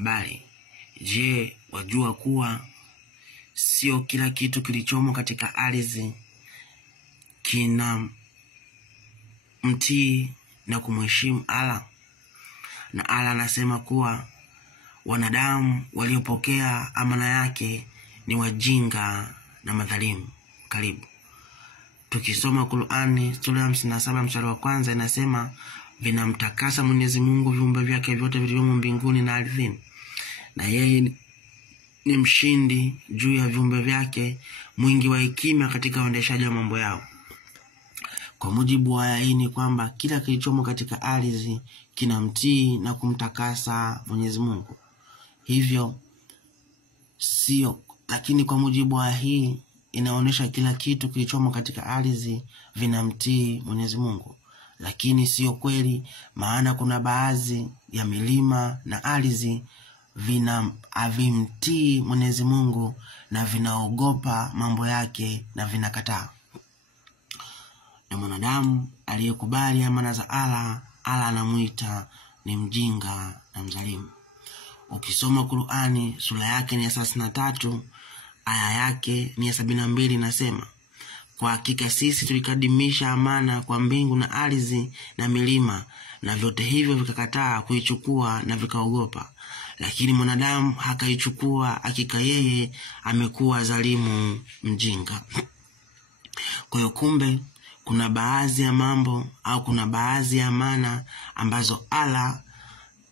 Habari. Je, wajua kuwa sio kila kitu kilichomo katika ardhi kina mtii na kumheshimu Allah? Na Allah anasema kuwa wanadamu waliopokea amana yake ni wajinga na madhalimu. Karibu. Tukisoma Qur'ani sura ya 57 mstari wa kwanza inasema, vinamtakasa Mwenyezi Mungu viumbe vyake vyote vilivyomo mbinguni na ardhini, na yeye ni mshindi juu ya viumbe vyake, mwingi wa hekima katika uendeshaji wa mambo yao. Kwa mujibu wa aya hii ni kwamba kila kilichomo katika ardhi kinamtii na kumtakasa Mwenyezi Mungu. Hivyo sio, lakini kwa mujibu wa aya hii inaonyesha kila kitu kilichomo katika ardhi vinamtii Mwenyezi Mungu, lakini sio kweli, maana kuna baadhi ya milima na ardhi havimtii Mwenyezi Mungu na vinaogopa mambo yake na vinakataa. Na mwanadamu aliyekubali amana za Allah anamuita ni mjinga na mzalimu. Ukisoma Qur'ani sura yake ni ya 33 aya yake ni ya 72 inasema, kwa hakika sisi tulikadimisha amana kwa mbingu na ardhi na milima, na vyote hivyo vikakataa kuichukua na vikaogopa, lakini mwanadamu hakaichukua, hakika yeye amekuwa zalimu mjinga. Kwa hiyo kumbe kuna baadhi ya mambo au kuna baadhi ya amana ambazo Allah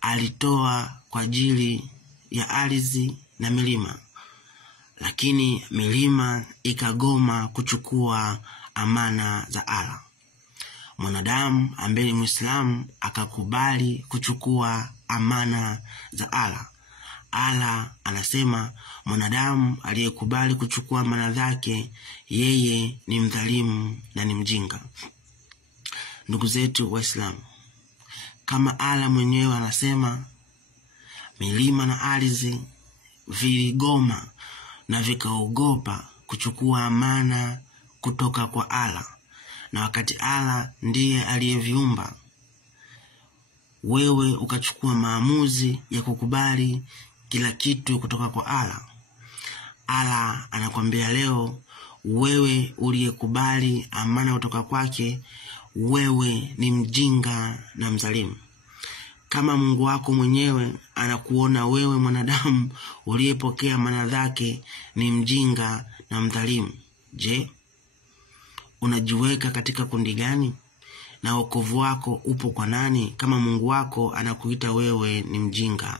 alitoa kwa ajili ya ardhi na milima, lakini milima ikagoma kuchukua amana za Allah. Mwanadamu ambaye ni Muislamu akakubali kuchukua amana za Allah. Allah anasema mwanadamu aliyekubali kuchukua amana zake yeye ni mdhalimu na ni mjinga. Ndugu zetu Waislamu, kama Allah mwenyewe anasema milima na ardhi viligoma na vikaogopa kuchukua amana kutoka kwa Allah, na wakati Allah ndiye aliyeviumba, wewe ukachukua maamuzi ya kukubali kila kitu kutoka kwa Allah. Allah anakuambia leo, wewe uliyekubali amana kutoka kwake, wewe ni mjinga na mzalimu. Kama Mungu wako mwenyewe anakuona wewe mwanadamu uliyepokea amana zake ni mjinga na mdhalimu, je, unajiweka katika kundi gani? Na wokovu wako upo kwa nani kama Mungu wako anakuita wewe ni mjinga?